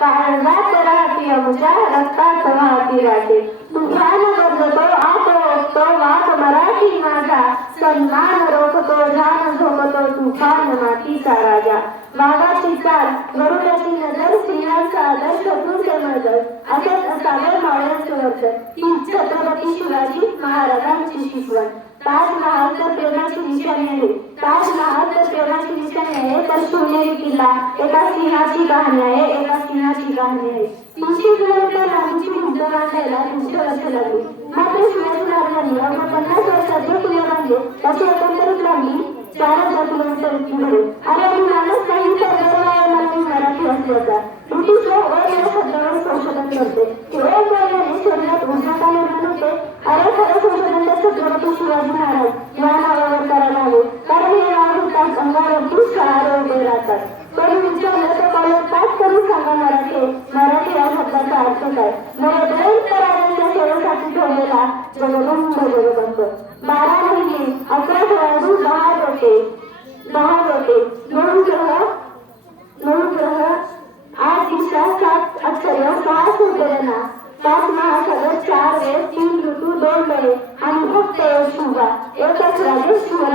काळजात राहती अमुच्या रक्तात वाहती राहते तुफान बदलतो आत ओळखतो वाट मराठी माझा सन्मान रोखतो जान झोपतो तुफान मातीचा राजा वाघाची चाल गरुडाची नजर स्त्रियांचा आदर्श तुझे नजर असेच असावे मावळ्यांचे वर्तन ही छत्रपती शिवाजी महाराजांची शिकवण ताजमहाल तर प्रेमाची निशाणी तर प्रेमाची निशाणी आहे तर शिवनेरी किल्ला एका सिंहाची कहाणी आहे एका सिंहाची कहाणी आहे. तीनशे किलोमीटर लांबीची भिंत बांधायला तीनशे वर्ष लागली. मात्र शिवाजी महाराजांनी अवघ्या पन्नास वर्षात किल्ले बांधले. त्याची एकंदरीत लांबी चार हजार किलोमीटर इतकी भरेल आणि आम्ही माणूस काही सर्वसामान्य मराठी असल्याचा ब्रिटिश लोक अ या शब्दावर संशोधन करते. की अ शरीरात उष्णता निर्माण होते? अरे खरं संशोधन तर छत्रपती शिवाजी महाराज? जातात पण विचारलं तर मला पाच करून सांगा मराठी मराठी या शब्दाचा अर्थ काय? नवोदय करारांच्या सेवेसाठी ठेवलेला जगदम भगवंत बारा महिने अकरा खेळाडू दहा होते दहा होते नऊ ग्रह नऊ ग्रह. आठ दिशा सात अक्षर सहा सूर्यना पाच महासागर चार वेळ तीन ऋतू दोन वेळे. आणि फक्त एक शुभा एकच राजे शुभा